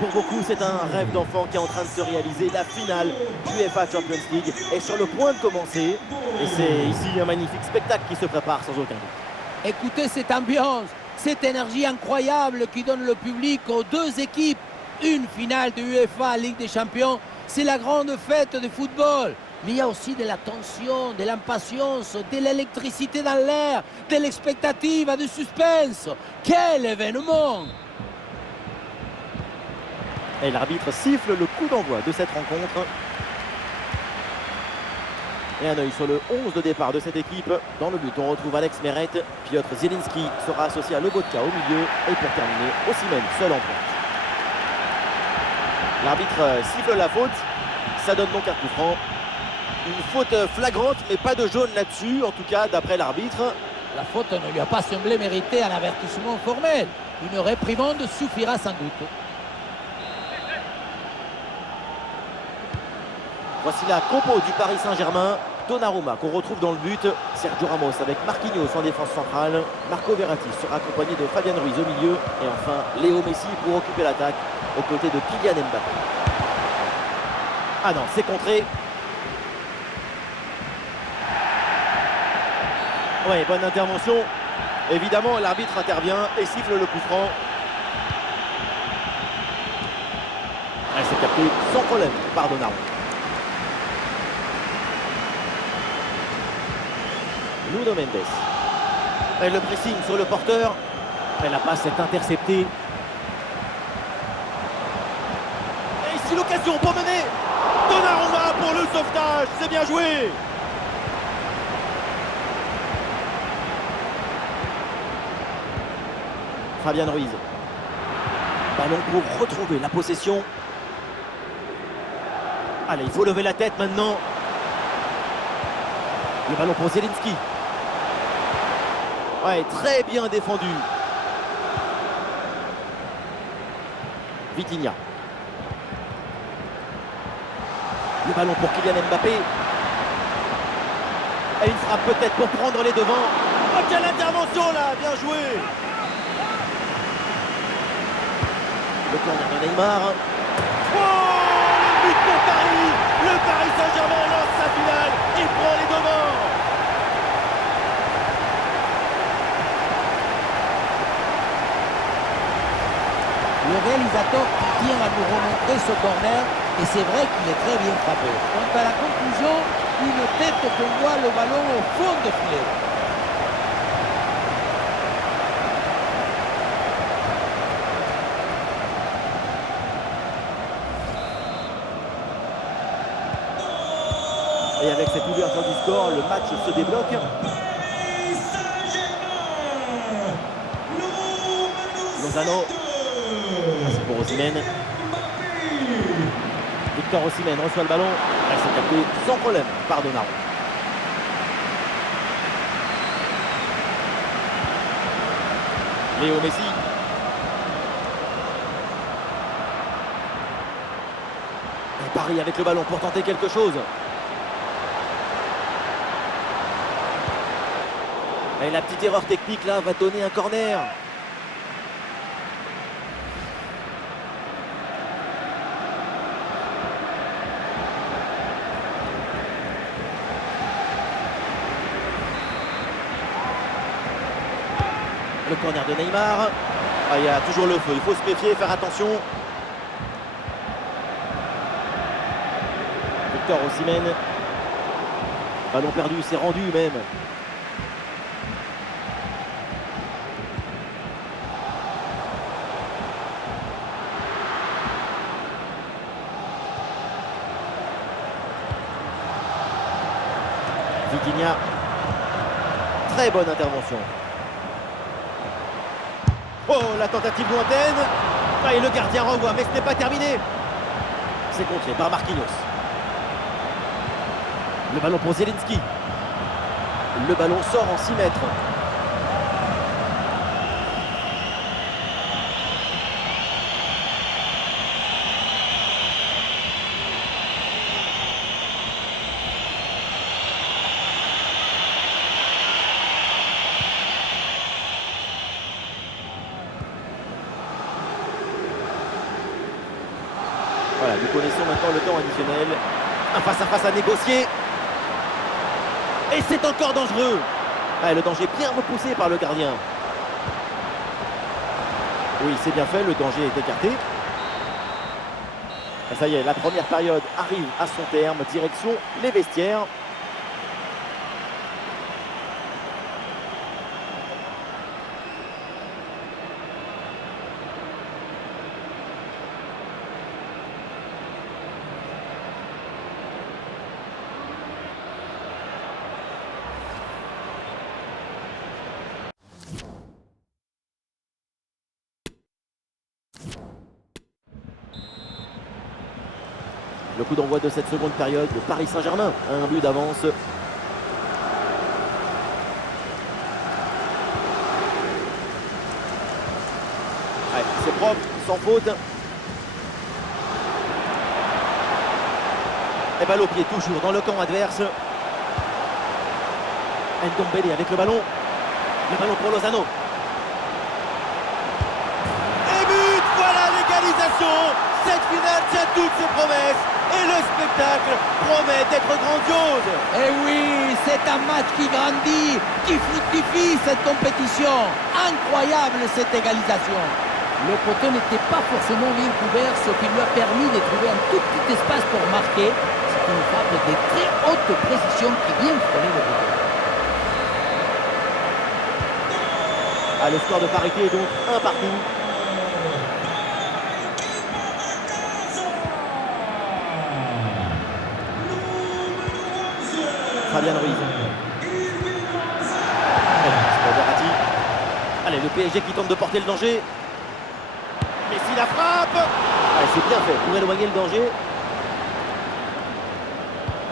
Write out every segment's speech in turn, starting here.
Pour beaucoup, c'est un rêve d'enfant qui est en train de se réaliser. La finale du UEFA Champions League est sur le point de commencer. Et c'est ici un magnifique spectacle qui se prépare sans aucun doute. Écoutez cette ambiance, cette énergie incroyable qui donne le public aux deux équipes. Une finale de UEFA Ligue des Champions, c'est la grande fête du football. Mais il y a aussi de la tension, de l'impatience, de l'électricité dans l'air, de l'expectative, du suspense. Quel événement! Et l'arbitre siffle le coup d'envoi de cette rencontre. Et un œil sur le 11 de départ de cette équipe. Dans le but, on retrouve Alex Meret. Piotr Zielinski sera associé à Lobotka au milieu. Et pour terminer, Osimhen seul en pointe. L'arbitre siffle la faute. Ça donne donc un coup franc. Une faute flagrante, mais pas de jaune là-dessus, en tout cas d'après l'arbitre. La faute ne lui a pas semblé mériter un avertissement formel. Une réprimande suffira sans doute. Voici la compo du Paris Saint-Germain. Donnarumma qu'on retrouve dans le but. Sergio Ramos avec Marquinhos en défense centrale. Marco Verratti sera accompagné de Fabian Ruiz au milieu. Et enfin Léo Messi pour occuper l'attaque aux côtés de Kylian Mbappé. Ah non, c'est contré. Ouais, bonne intervention. Évidemment, l'arbitre intervient et siffle le coup franc. C'est capté sans problème par Donnarumma. Nuno Mendes. Et le pressing sur le porteur. Et la passe est interceptée. Et ici l'occasion pour mener. Donnarumma pour le sauvetage. C'est bien joué. Fabian Ruiz. Ballon pour retrouver la possession. Allez, il faut lever la tête maintenant. Le ballon pour Zielinski. Ouais, très bien défendu. Vitinha. Le ballon pour Kylian Mbappé. Et une frappe peut-être pour prendre les devants. Oh, quelle intervention là. Bien joué. Le corner de Neymar. Oh, le but pour Paris. Le Paris Saint-Germain lance sa finale et prend les devants. Le réalisateur tient à nous remontrer ce corner et c'est vrai qu'il est très bien frappé. Quant à la conclusion, une tête qu'on voit le ballon au fond de filet. Et avec cette ouverture du score, le match se débloque. Lozano. C'est pour Osimhen. Victor Osimhen reçoit le ballon. Elle s'est captée sans problème par Donnarumma. Léo Messi. Et Paris avec le ballon pour tenter quelque chose. Et la petite erreur technique là va donner un corner. Le corner de Neymar. Ah, il y a toujours le feu, il faut se méfier, faire attention. Victor Osimhen. Ballon perdu, c'est rendu même. Vitinha. Très bonne intervention. Oh, la tentative lointaine. Ah, et le gardien renvoie, mais ce n'est pas terminé. C'est contré par Marquinhos. Le ballon pour Zielinski. Le ballon sort en 6 mètres. Voilà, nous connaissons maintenant le temps additionnel. Un face-à-face à négocier. Et c'est encore dangereux. Ah, le danger bien repoussé par le gardien. Oui, c'est bien fait, le danger est écarté. Et ça y est, la première période arrive à son terme. Direction les vestiaires. Le coup d'envoi de cette seconde période, le Paris Saint-Germain a un but d'avance. Ouais, c'est propre, sans faute. Et balle au pied, toujours dans le camp adverse. Ndombele avec le ballon. Le ballon pour Lozano. Et but, voilà l'égalisation. Cette finale tient toutes ses promesses. Et le spectacle promet d'être grandiose. Et oui, c'est un match qui grandit, qui fructifie cette compétition. Incroyable cette égalisation. Le poteau n'était pas forcément bien couvert, ce qui lui a permis de trouver un tout petit espace pour marquer. C'est une frappe de très haute précision qui vient frôler le poteau. Ah, le score de parité est donc 1 partout. Fabian Ruiz. Pour Verratti. Allez, le PSG qui tente de porter le danger. Messi la frappe. Allez, c'est bien fait pour éloigner le danger.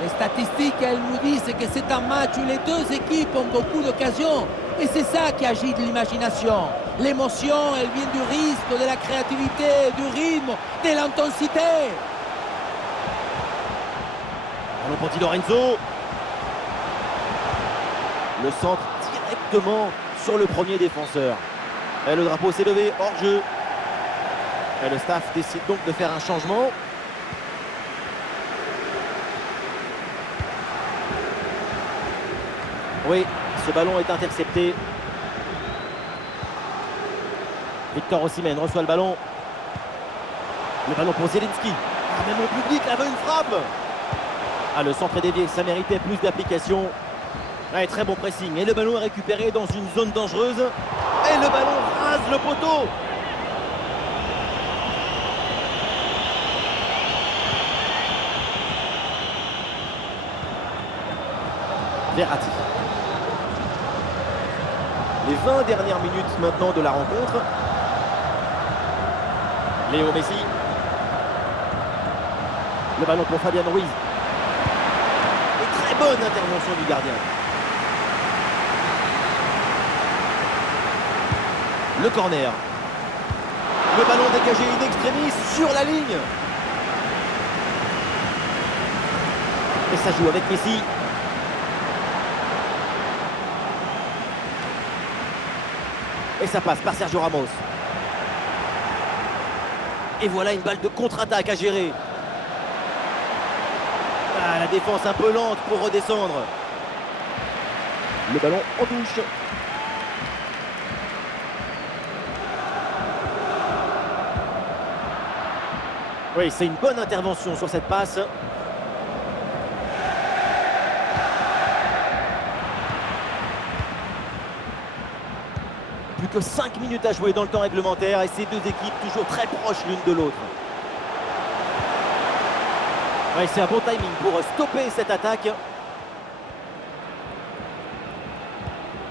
Les statistiques, elles nous disent que c'est un match où les deux équipes ont beaucoup d'occasions. Et c'est ça qui agite l'imagination. L'émotion, elle vient du risque, de la créativité, du rythme, de l'intensité. Ballon pour Di Lorenzo. Le centre directement sur le premier défenseur. Et le drapeau s'est levé, hors jeu. Et le staff décide donc de faire un changement. Oui, ce ballon est intercepté. Victor Osimhen reçoit le ballon. Le ballon pour Zielinski. Ah, même le public avait une frappe. Ah, le centre est dévié, ça méritait plus d'application. Ouais, très bon pressing. Et le ballon est récupéré dans une zone dangereuse. Et le ballon rase le poteau. Verratti. Les 20 dernières minutes maintenant de la rencontre. Léo Messi. Le ballon pour Fabian Ruiz. Et très bonne intervention du gardien. Le corner. Le ballon dégagé in extremis sur la ligne. Et ça joue avec Messi. Et ça passe par Sergio Ramos. Et voilà une balle de contre-attaque à gérer. Ah, la défense un peu lente pour redescendre. Le ballon en touche. Oui, c'est une bonne intervention sur cette passe. Plus que 5 minutes à jouer dans le temps réglementaire et ces deux équipes toujours très proches l'une de l'autre. Oui, c'est un bon timing pour stopper cette attaque.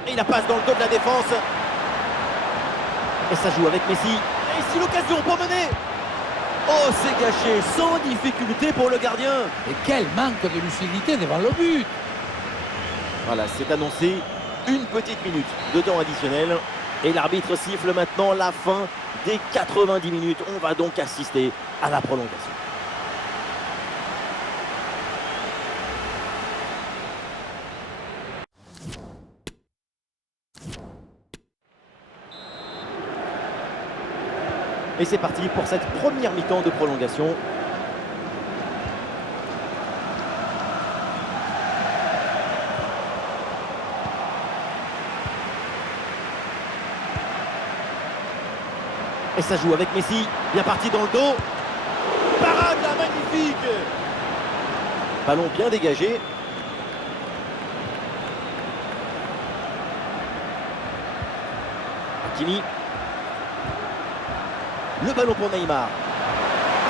Et la passe dans le dos de la défense. Et ça joue avec Messi. Et ici l'occasion pour mener. Oh, c'est gâché, sans difficulté pour le gardien. Et quel manque de lucidité devant le but. Voilà, c'est annoncé, une petite minute de temps additionnel. Et l'arbitre siffle maintenant la fin des 90 minutes. On va donc assister à la prolongation. Et c'est parti pour cette première mi-temps de prolongation. Et ça joue avec Messi, bien parti dans le dos. Parade là, magnifique. Ballon bien dégagé. Hakimi. Le ballon pour Neymar.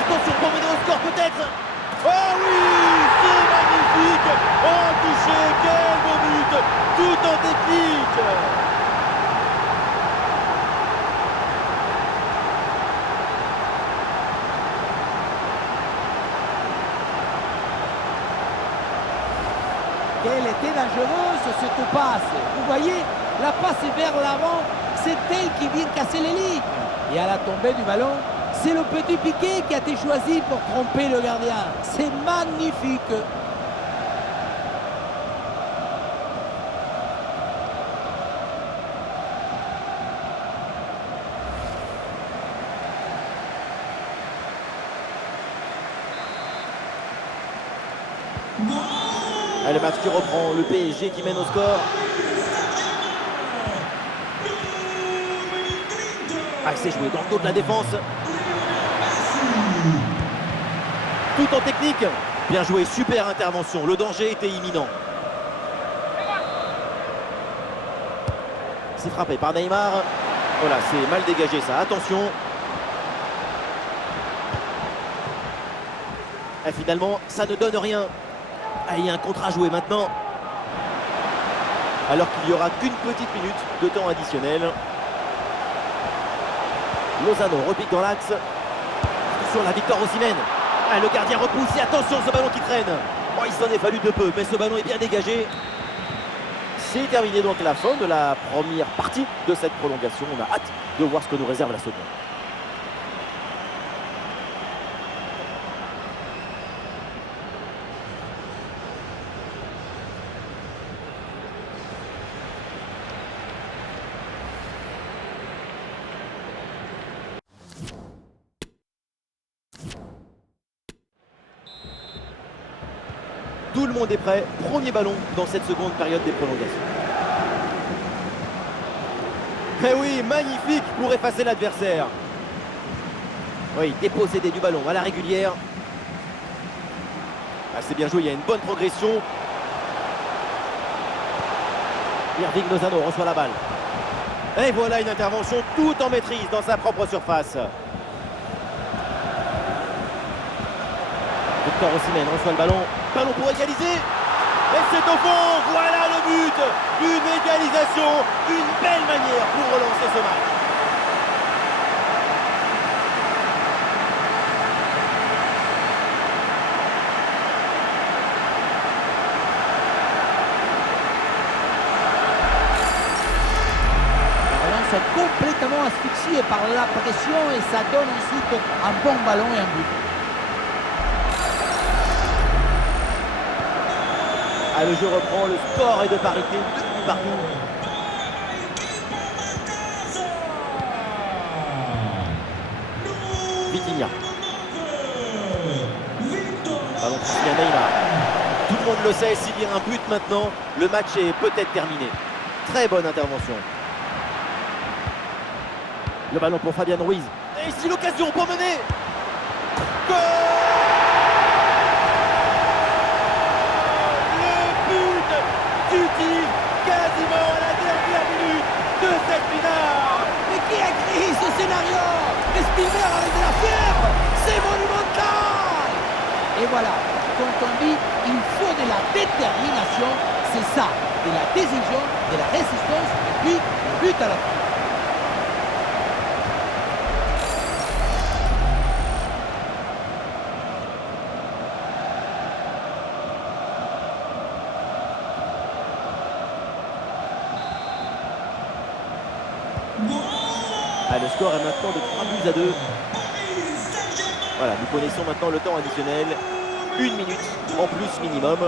Attention pour mener au score peut-être. Oh oui, c'est magnifique. Oh touché, quel beau but. Tout en technique. Quelle était dangereuse cette passe. Vous voyez, la passe est vers l'avant, c'est elle qui vient casser les lignes. Et à la tombée du ballon, c'est le petit Piqué qui a été choisi pour tromper le gardien. C'est magnifique. Allez, le match qui reprend, le PSG qui mène au score. Ah, c'est joué dans le dos de la défense. Tout en technique. Bien joué, super intervention. Le danger était imminent. C'est frappé par Neymar. Voilà, c'est mal dégagé ça. Attention. Et finalement, ça ne donne rien. Ah, il y a un contre à jouer maintenant. Alors qu'il n'y aura qu'une petite minute de temps additionnel. Lozano repique dans l'axe. Sur la victoire Osimhen. Ah, le gardien repousse et attention ce ballon qui traîne. Oh, il s'en est fallu de peu, mais ce ballon est bien dégagé. C'est terminé donc la fin de la première partie de cette prolongation. On a hâte de voir ce que nous réserve la seconde. Tout le monde est prêt. Premier ballon dans cette seconde période des prolongations. Eh oui, magnifique pour effacer l'adversaire. Oui, dépossédé du ballon à la régulière. Ah, c'est bien joué, il y a une bonne progression. Irving Lozano reçoit la balle. Et voilà une intervention tout en maîtrise dans sa propre surface. Victor Osimhen reçoit le ballon. Ballon pour égaliser. Et c'est au fond. Voilà le but. Une égalisation. Une belle manière pour relancer ce match. La relance est complètement asphyxiée par la pression et ça donne ensuite un bon ballon et un but. Ah, le jeu reprend, le score est de parité, 2 buts partout. Vitinha. Ballon transmis à Neymar. Tout le monde le sait, s'il y a un but maintenant, le match est peut-être terminé. Très bonne intervention. Le ballon pour Fabian Ruiz. Et ici l'occasion pour mener. Goal! Utile quasiment à la dernière minute de cette finale. Mais qui a écrit ce scénario? Spielberg avec de la fièvre. C'est monumental. Et voilà, quand on dit il faut de la détermination, c'est ça, de la décision, de la résistance et puis le but à la fin. Ah, le score est maintenant de 3 buts à 2. Voilà, nous connaissons maintenant le temps additionnel. 1 minute en plus minimum.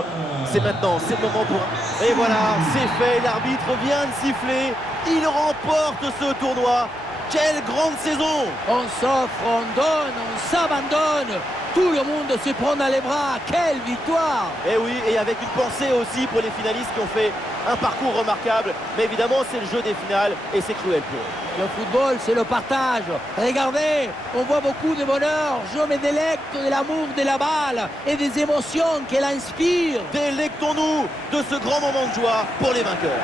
C'est maintenant, c'est le moment pour... Et voilà, c'est fait, l'arbitre vient de siffler. Il remporte ce tournoi. Quelle grande saison! On s'offre, on donne, on s'abandonne. Tout le monde se prend dans les bras. Quelle victoire! Et oui, et avec une pensée aussi pour les finalistes qui ont fait un parcours remarquable. Mais évidemment, c'est le jeu des finales et c'est cruel pour eux. Le football, c'est le partage. Regardez, on voit beaucoup de bonheur. Je me délecte de l'amour de la balle et des émotions qu'elle inspire. Délectons-nous de ce grand moment de joie pour les vainqueurs.